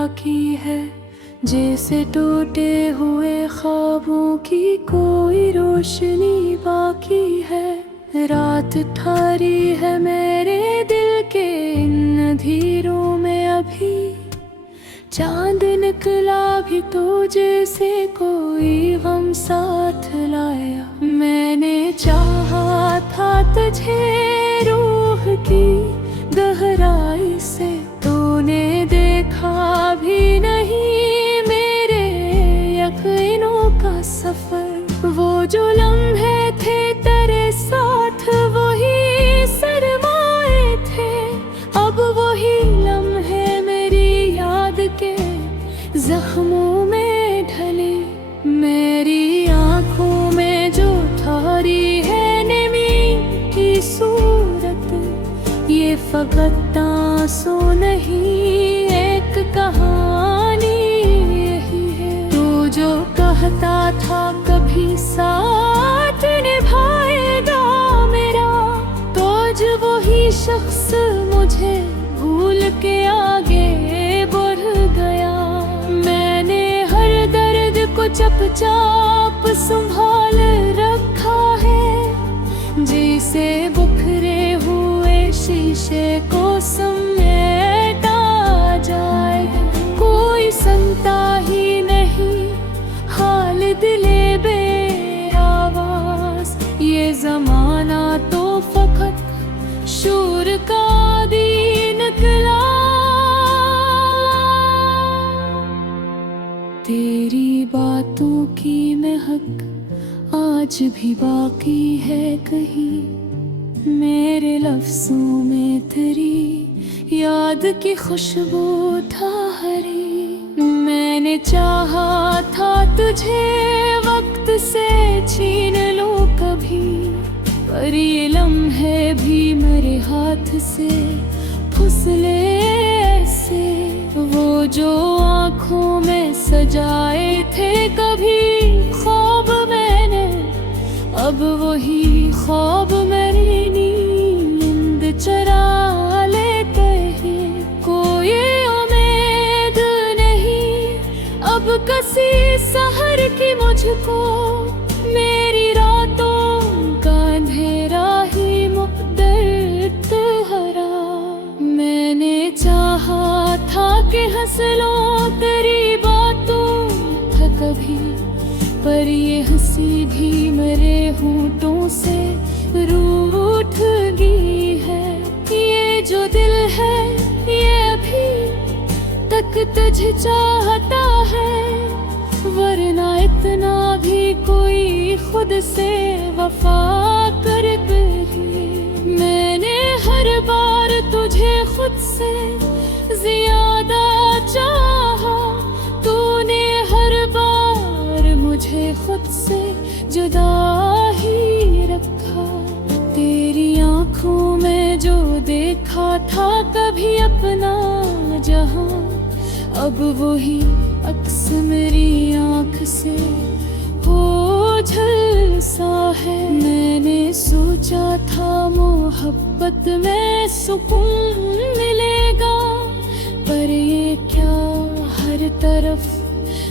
बाकी है, जैसे टूटे हुए ख्वाबों की कोई रोशनी बाकी है। रात ठारी है मेरे दिल के इन अंधेरों में, अभी चांद निकला भी तो जैसे कोई गम साथ लाया। मैंने चाहा था तुझे रूह की गहराई से, तूने देखा भी नहीं मेरे यकीनों का सफर। वो जो लम्हे थे तेरे साथ वही सरमाए थे, अब वही लम्हे मेरी याद के जख्मों में ढले। मेरी आँखों में जो थारी है नमी की सूरत, ये फकत आंसू नहीं एक कहानी यही है। तू जो कहता था कभी साथ निभाएगा मेरा, तो आज वही शख्स मुझे भूल के आगे बढ़ गया। मैंने हर दर्द को चुपचाप संभाल रखा है, जैसे बिखरे हुए शीशे को समेटा जाए। कोई सुनता ही नहीं हाल दिले बे आवाज, ये जमाना तो फकत शूर का दी निकला। तेरी बातों की महक आज भी बाकी है कहीं, मेरे लफ्जों में तेरी याद की खुशबू था हरी। मैंने चाहा था तुझे वक्त से छीन लूं कभी, पर ये लम्हे भी मेरे हाथ से फिसले ऐसे। वो जो आँखों में सजाए थे कभी ख्वाब मैंने, अब वही ख्वाब मेरी नींद चरा लेते हैं। कोई उम्मीद नहीं अब किसी सहर की मुझको, मेरी रातों का अंधेरा ही मुद्दत हरा। मैंने चाहा था कि हंस लो तेरी बातों था कभी, पर ये हंसी भी मेरे होठों से रूठ गई है। ये जो दिल है ये अभी तक तुझे चाहता है, वरना इतना भी कोई खुद से वफा कर गई। मैंने हर बार तुझे खुद से ज्यादा चाहा, तूने हर बार मुझे खुद से जुदा ही रखा। तेरी आँखों में जो देखा था कभी अपना जहां, अब वही अक्स मेरी आँख से हो झलसा है। मैंने सोचा था मोहब्बत में सुकून मिलेगा, पर ये क्या हर तरफ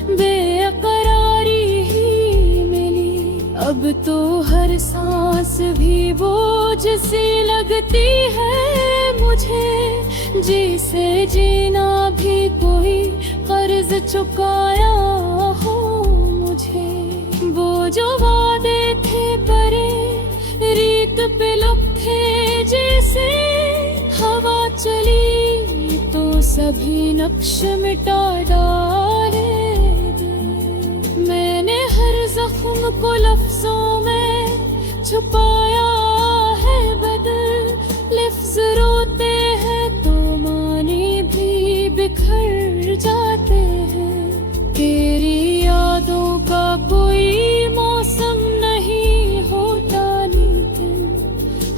बेकरारी ही मिली। अब तो हर सांस भी बोझ सी लगती है मुझे, जैसे जीना भी कोई कर्ज चुकाया हो मुझे। वो जो वादे थे परे रीत पे लपके जैसे, हवा चली तो सभी नक्श मिटा डाले। मैंने हर जख्म को लफ्जों में छुपाया है बदल, लफ्ज रोते हैं तो मानी भी बिखर जाते हैं। तेरी यादों का कोई मौसम नहीं होता नीतिन,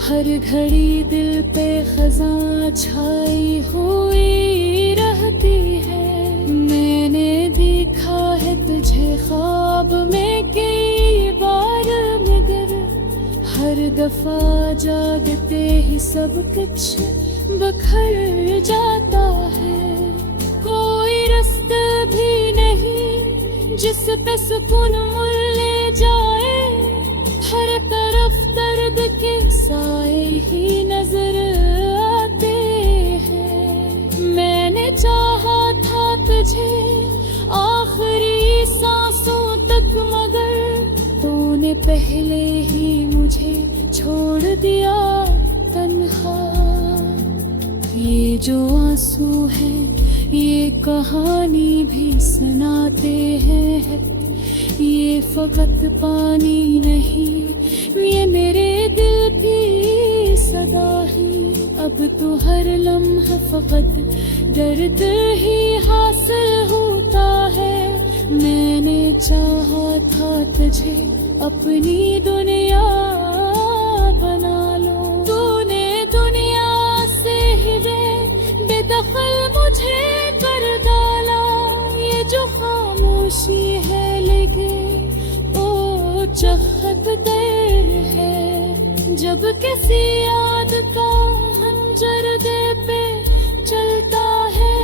हर घड़ी दिल पे खज़ां छाई हुई रहती है। मैंने देखा है तुझे ख्वाब में कई बार, मगर हर दफा जागते ही सब कुछ बिखर जाता है। कोई दस्त भी नहीं जिस पे सुकून ले जाए। हर तरफ दर्द के साए ही नजर आते हैं। मैंने चाहा था तुझे आखिरी सांसों तक, मगर तूने पहले ही मुझे छोड़ दिया तन्हा। ये जो आंसू है ये कहानी भी सुनाते हैं। ये फकत पानी नहीं, ये मेरे दिल की सदा है। अब तो हर लम्हा फकत दर्द ही हासिल होता है। मैंने चाहा था तुझे अपनी दुनिया बना लो, तूने दुनिया से ही बेदखल मुझे कर डाला। ये जो खामोशी है लेकिन ओ चाहत देर है। जब किसी याद का हंजर दे पे चलता है,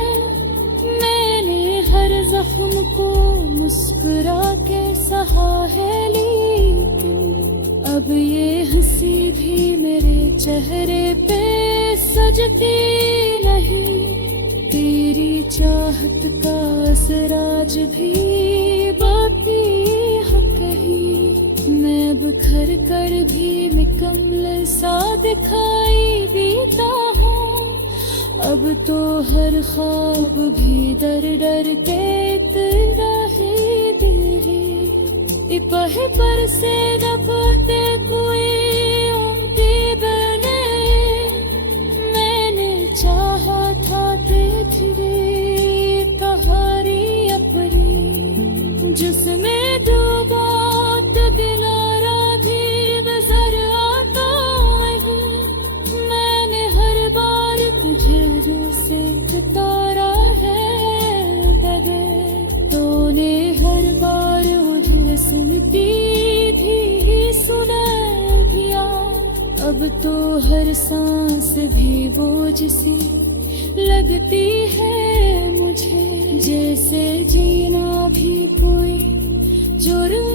मैंने हर जख्म को मुस्कुरा के सहा है। लेकिन अब ये हंसी भी मेरे चेहरे पे सजती नहीं। तेरी चाहत का असराज भी बाकी है कहीं। मैं बिखर कर भी मुकम्मल सा दिखाई देता हूँ। अब तो हर ख्वाब भी डर डर के तेरा है तेरे। इपहे पर से दबते कोई उमटी बने। मैंने चाहा था तेरे कहानी अपनी, जिसमें डूबा तो किनारा भी नजर आता है। मैंने हर बार तुझे दिल से उतारा है बगैर, तूने हर बार मुझे सुनती थी सुना दिया। अब तो हर सांस भी बोझ सी लगती है मुझे, जैसे जीना भी कोई जुर्म